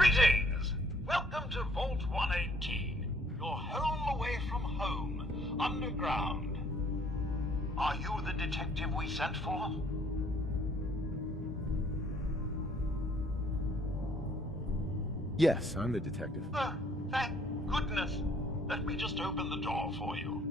Greetings! Welcome to Vault 118, your home away from home, underground. Are you the detective we sent for? Yes, I'm the detective. Thank goodness. Let me just open the door for you.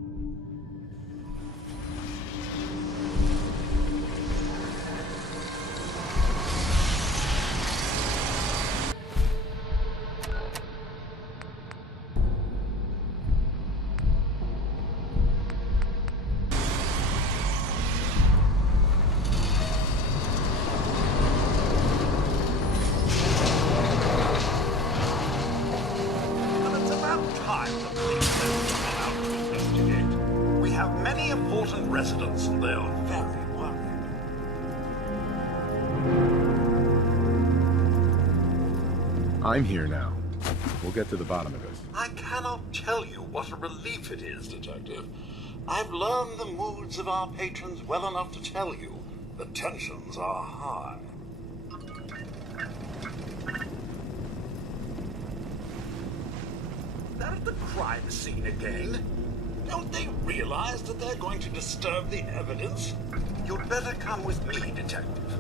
Residents, and they are very worried. I'm here now. We'll get to the bottom of this. I cannot tell you what a relief it is, Detective. I've learned the moods of our patrons well enough to tell you the tensions are high. They're at the crime scene again. Don't they realize that they're going to disturb the evidence? You'd better come with me, Detective.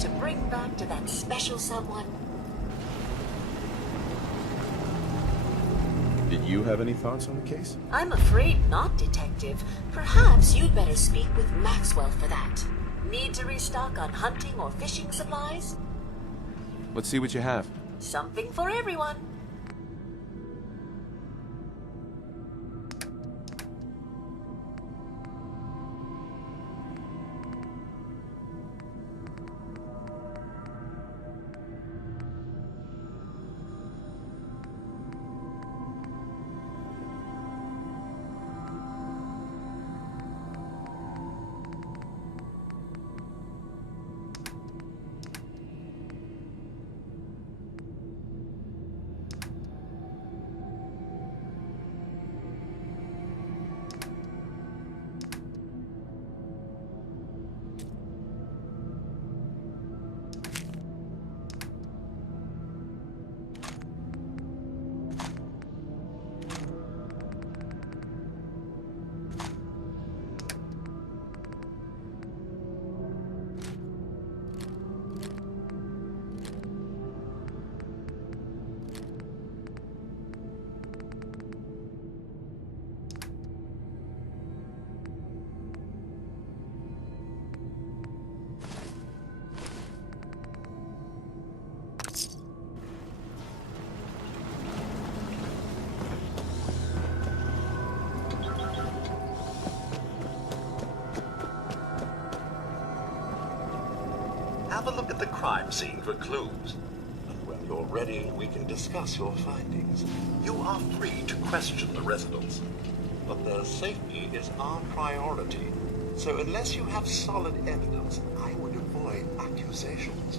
To bring back to that special someone. Did you have any thoughts on the case? I'm afraid not, Detective. Perhaps you'd better speak with Maxwell for that. Need to restock on hunting or fishing supplies? Let's see what you have. Something for everyone. have a look at the crime scene for clues. And when you're ready, we can discuss your findings. You are free to question the residents, but their safety is our priority. So unless you have solid evidence, I would avoid accusations.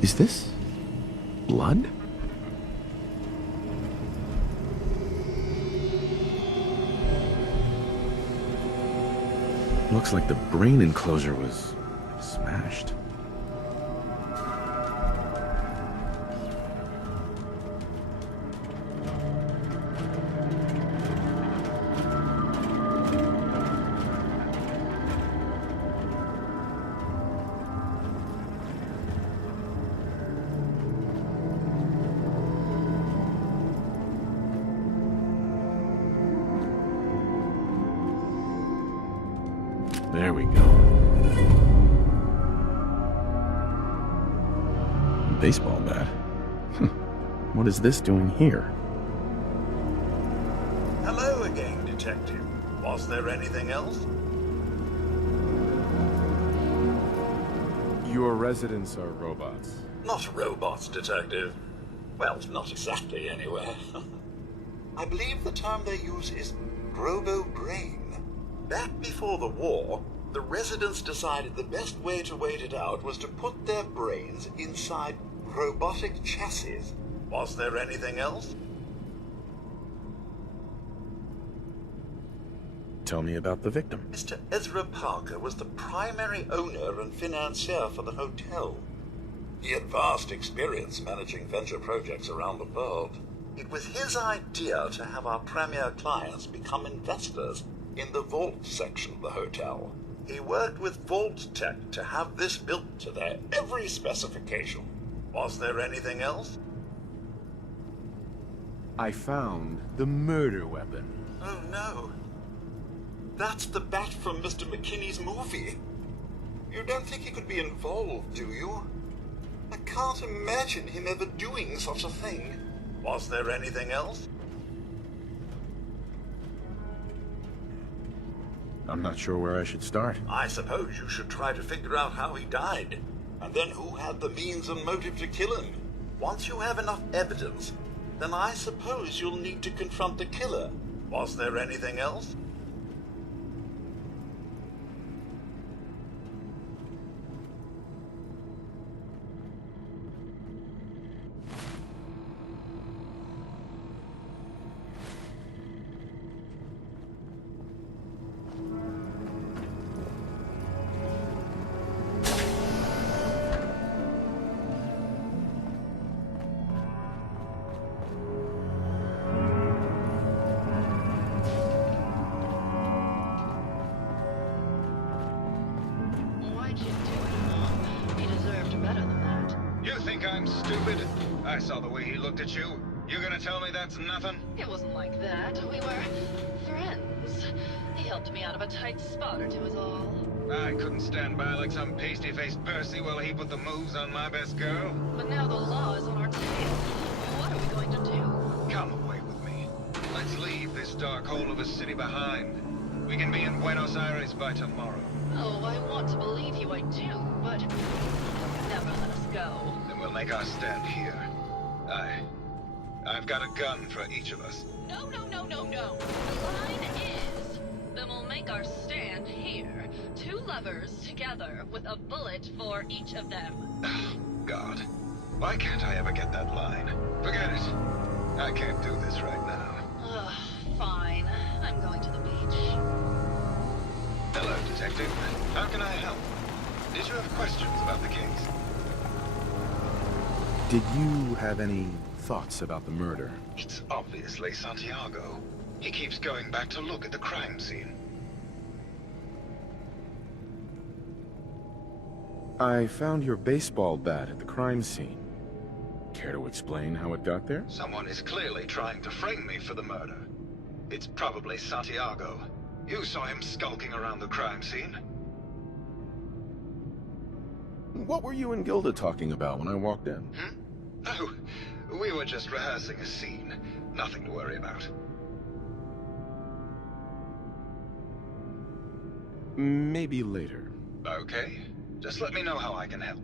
Is this blood? Looks like the brain enclosure was smashed. There we go. Baseball bat? What is this doing here? Hello again, Detective. Was there anything else? Your residents are robots. Not robots, Detective. Well, not exactly, anyway. I believe the term they use is robo-brain. Back before the war, the residents decided the best way to wait it out was to put their brains inside robotic chassis. Was there anything else? Tell me about the victim. Mr. Ezra Parker was the primary owner and financier for the hotel. He had vast experience managing venture projects around the world. It was his idea to have our premier clients become investors in the vault section of the hotel. He worked with Vault Tech to have this built to their every specification. Was there anything else? I found the murder weapon. Oh no. That's the bat from Mr. McKinney's movie. You don't think he could be involved, do you? I can't imagine him ever doing such a thing. Was there anything else? I'm not sure where I should start. I suppose you should try to figure out how he died, and then who had the means and motive to kill him. Once you have enough evidence, then I suppose you'll need to confront the killer. Was there anything else? I'm stupid? I saw the way he looked at you. You gonna tell me that's nothing? It wasn't like that. We were friends. He helped me out of a tight spot or two is all. I couldn't stand by like some pasty-faced Percy while he put the moves on my best girl. But now the law is on our tail. What are we going to do? Come away with me. Let's leave this dark hole of a city behind. We can be in Buenos Aires by tomorrow. Oh, I want to believe you, I do, but you'll never let us go. Then we'll make our stand here. I've got a gun for each of us. No. The line is, then we'll make our stand here. Two lovers together with a bullet for each of them. God. Why can't I ever get that line? Forget it. I can't do this right now. Fine. I'm going to the beach. Hello, Detective. How can I help? Did you have questions about the case? Did you have any thoughts about the murder? It's obviously Santiago. He keeps going back to look at the crime scene. I found your baseball bat at the crime scene. Care to explain how it got there? Someone is clearly trying to frame me for the murder. It's probably Santiago. You saw him skulking around the crime scene. What were you and Gilda talking about when I walked in? Oh, we were just rehearsing a scene. Nothing to worry about. Maybe later. Okay. Just let me know how I can help.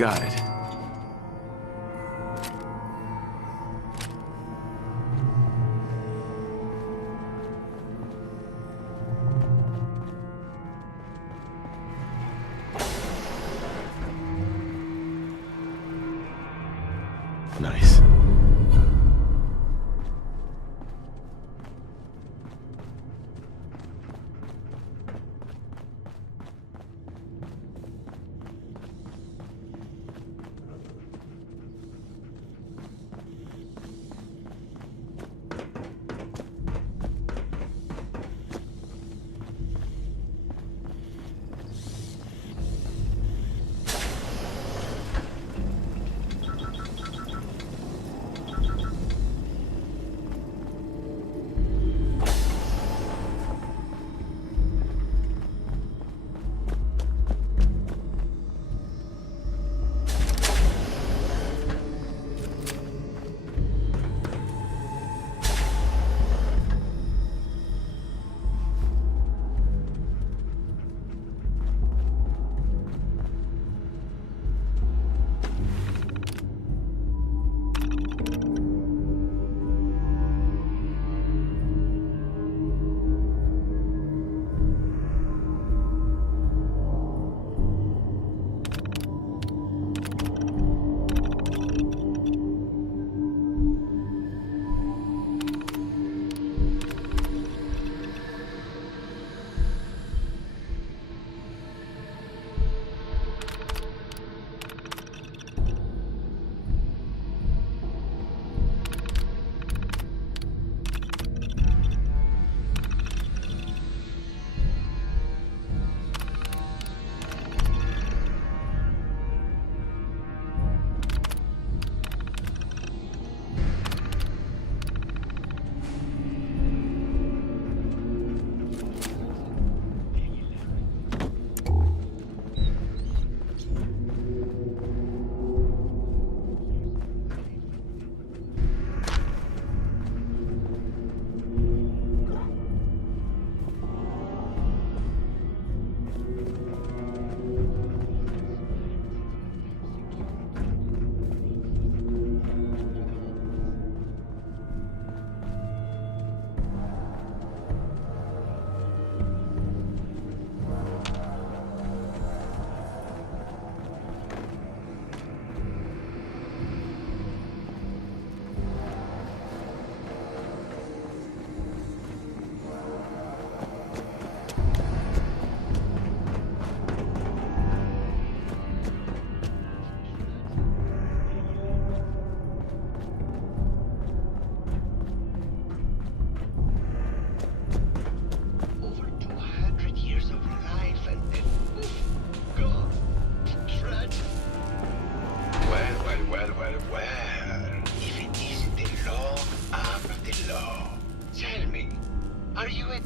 Got it. Nice.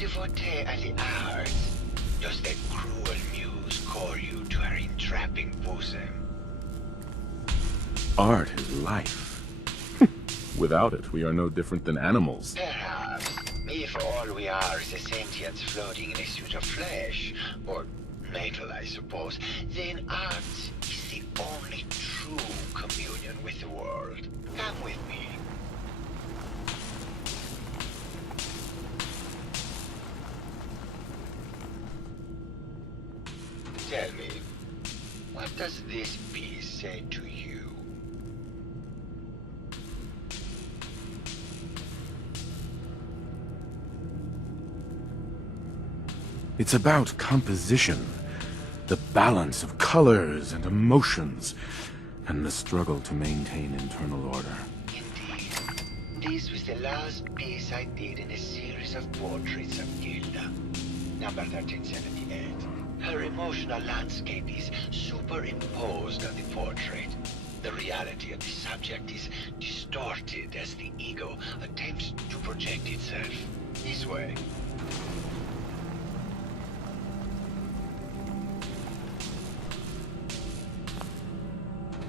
devotee of the arts. Does that cruel muse call you to her entrapping bosom? Art is life. Without it, we are no different than animals. Perhaps. If all we are is a sentience floating in a suit of flesh, or metal, I suppose, then art is the only true communion with the world. Come with me. Tell me, what does this piece say to you? It's about composition, the balance of colors and emotions, and the struggle to maintain internal order. Indeed. This was the last piece I did in a series of portraits of Gilda, number 1378. Her emotional landscape is superimposed on the portrait. The reality of the subject is distorted as the ego attempts to project itself. This way.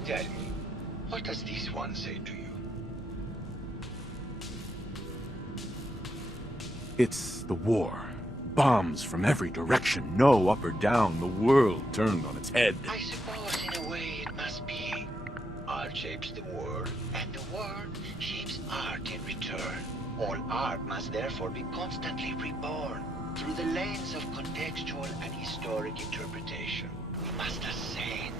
Tell me, what does this one say to you? It's the war. Bombs from every direction, no up or down, the world turned on its head. I suppose in a way it must be. Art shapes the world, and the world shapes art in return. All art must therefore be constantly reborn through the lens of contextual and historic interpretation. We must ascend.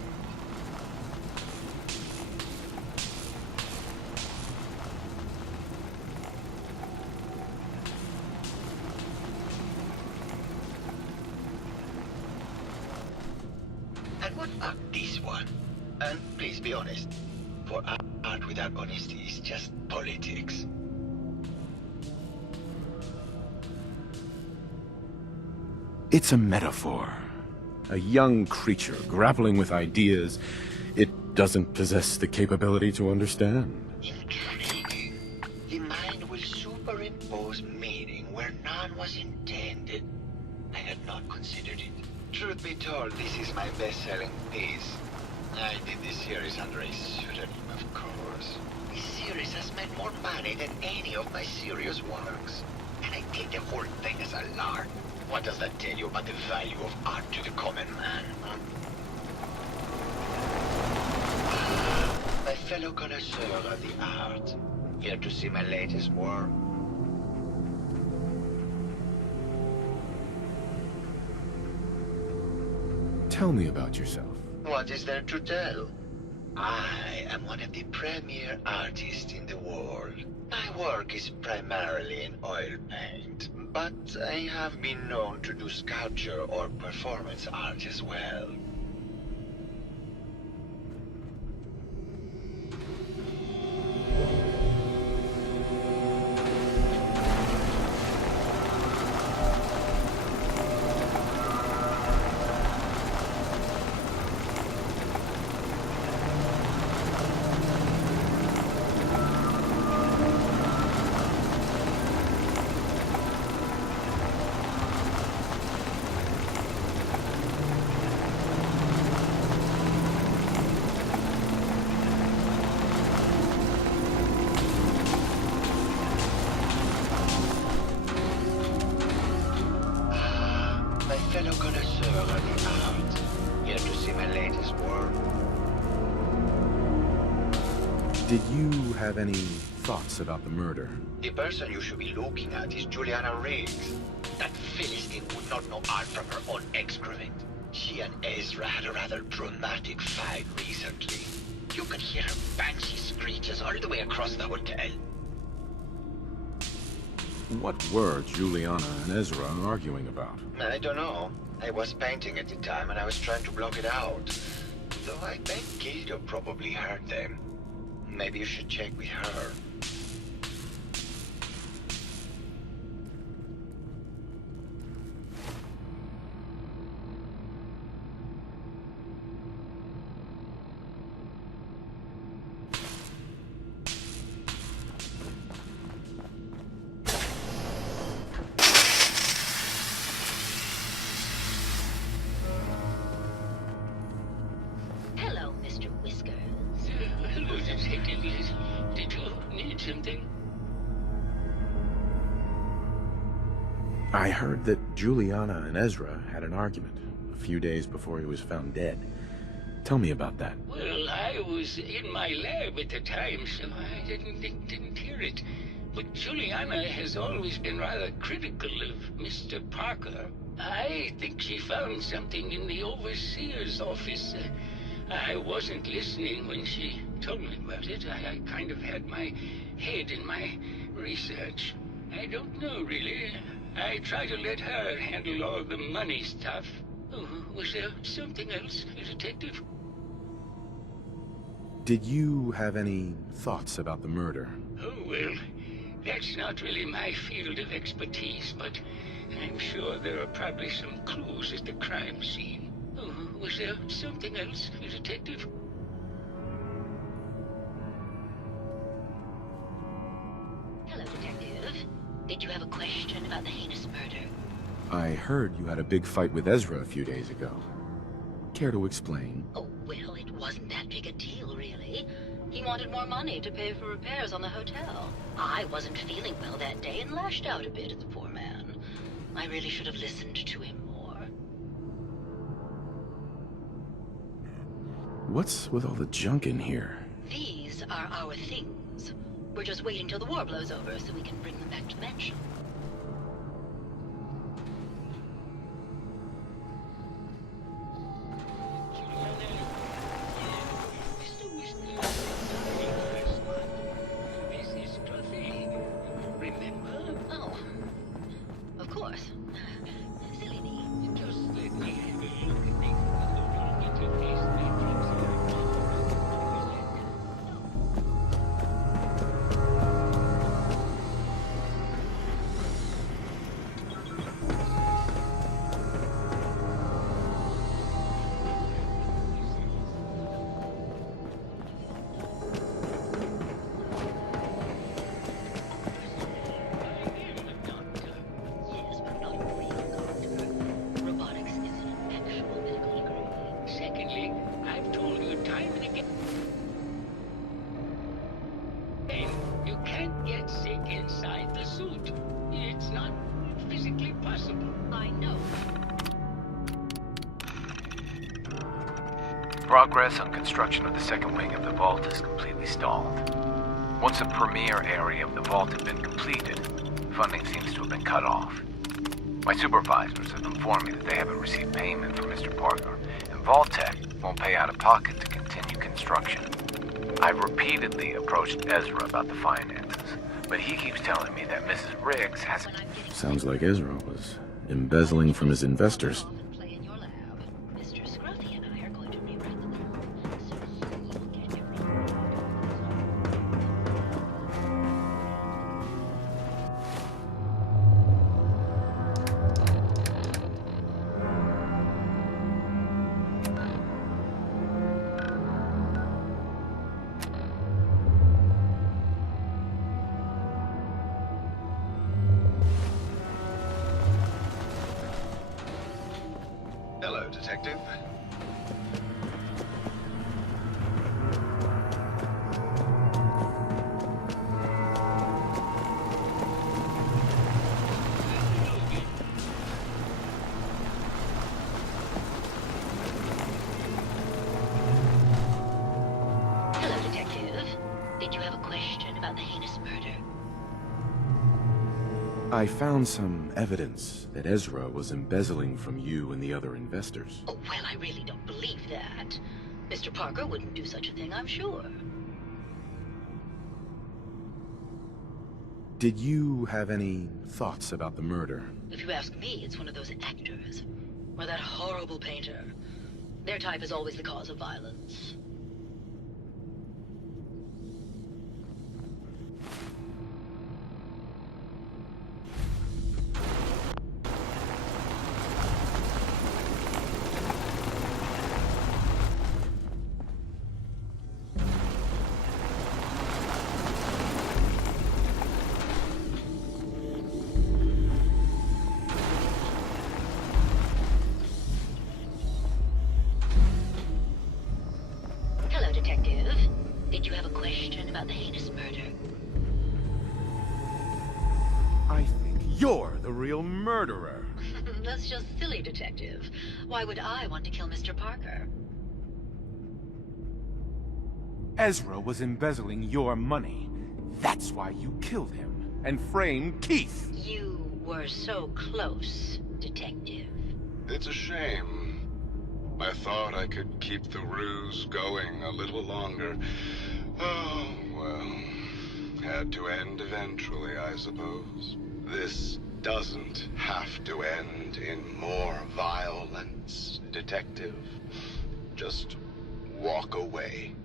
And what about this one? And please be honest, for art without honesty is just politics. It's a metaphor. A young creature grappling with ideas it doesn't possess the capability to understand. Intriguing. The mind will superimpose meaning where none was intended. I had not considered it. Truth be told, this is my best-selling piece. I did this series under a pseudonym, of course. This series has made more money than any of my serious works. And I take the whole thing as a lark. What does that tell you about the value of art to the common man, huh? My fellow connoisseur of the art, here to see my latest work? Tell me about yourself. What is there to tell? I am one of the premier artists in the world. My work is primarily in oil paint, but I have been known to do sculpture or performance art as well. Fellow connoisseur of the art, here to see my latest work. Did you have any thoughts about the murder? The person you should be looking at is Juliana Riggs. That Philistine would not know art from her own excrement. She and Ezra had a rather dramatic fight recently. You could hear her banshee screeches all the way across the hotel. What were Juliana and Ezra arguing about? I don't know. I was painting at the time and I was trying to block it out. Though I bet Gilda probably heard them. Maybe you should check with her. I heard that Juliana and Ezra had an argument a few days before he was found dead. Tell me about that. Well, I was in my lab at the time, so I didn't hear it. But Juliana has always been rather critical of Mr. Parker. I think she found something in the Overseer's office. I wasn't listening when she told me about it. I kind of had my head in my research. I don't know, really. I try to let her handle all the money stuff. Oh, was there something else, Detective? Did you have any thoughts about the murder? Oh, well, that's not really my field of expertise, but I'm sure there are probably some clues at the crime scene. Oh, was there something else, Detective? Hello, Detective. Did you have a question about the heinous murder? I heard you had a big fight with Ezra a few days ago. Care to explain? Oh, well, it wasn't that big a deal, really. He wanted more money to pay for repairs on the hotel. I wasn't feeling well that day and lashed out a bit at the poor man. I really should have listened to him more. What's with all the junk in here? These are our things. We're just waiting till the war blows over so we can bring them back to the mansion. Progress on construction of the second wing of the vault is completely stalled. Once the premier area of the vault had been completed, funding seems to have been cut off. My supervisors have informed me that they haven't received payment from Mr. Parker, and Vault-Tec won't pay out of pocket to continue construction. I've repeatedly approached Ezra about the finances, but he keeps telling me that Mrs. Riggs has... Sounds like Ezra was embezzling from his investors. Hello, Detective. Hello, Detective. Did you have a question about the heinous murder? I found some evidence that Ezra was embezzling from you and the other investors. Oh, well, I really don't believe that. Mr. Parker wouldn't do such a thing, I'm sure. Did you have any thoughts about the murder? If you ask me, it's one of those actors. Or that horrible painter. Their type is always the cause of violence. Did you have a question about the heinous murder? I think you're the real murderer. That's just silly, Detective. Why would I want to kill Mr. Parker? Ezra was embezzling your money. That's why you killed him and framed Keith. You were so close, Detective. It's a shame. I thought I could keep the ruse going a little longer. Oh, well. Had to end eventually, I suppose. This doesn't have to end in more violence, Detective. Just walk away.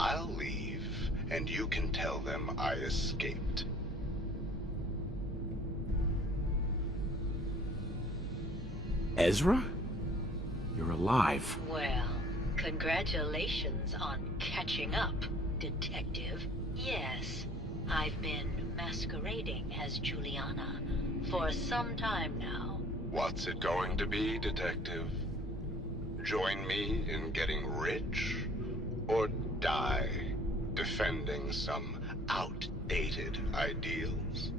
I'll leave, and you can tell them I escaped. Ezra? You're alive. Well, congratulations on catching up, Detective. Yes, I've been masquerading as Juliana for some time now. What's it going to be, Detective? Join me in getting rich? Or die defending some outdated ideals?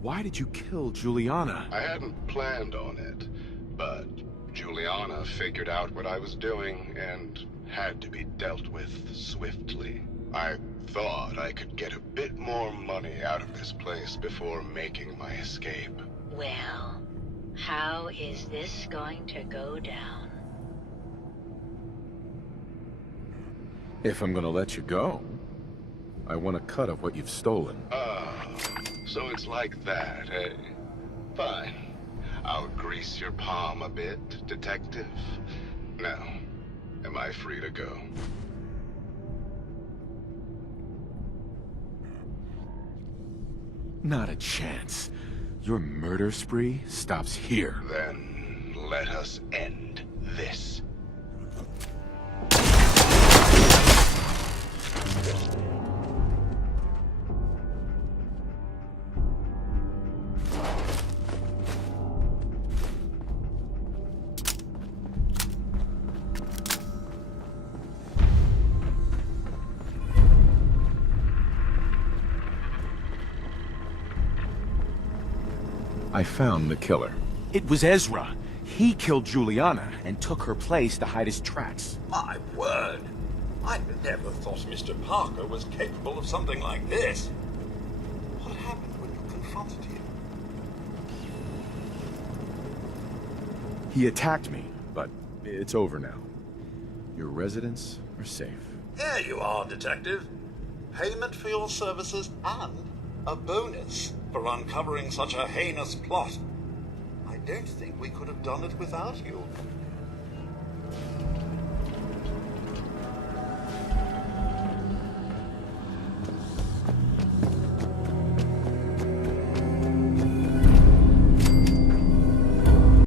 Why did you kill Juliana? I hadn't planned on it, but Juliana figured out what I was doing and had to be dealt with swiftly. I thought I could get a bit more money out of this place before making my escape. Well, how is this going to go down? If I'm gonna let you go, I want a cut of what you've stolen. So it's like that, eh? Fine. I'll grease your palm a bit, Detective. Now, am I free to go? Not a chance. Your murder spree stops here. Then let us end this. I found the killer. It was Ezra. He killed Juliana and took her place to hide his tracks. My word. I never thought Mr. Parker was capable of something like this. What happened when you confronted him? He attacked me, but it's over now. Your residents are safe. Here you are, Detective. Payment for your services and a bonus for uncovering such a heinous plot. I don't think we could have done it without you.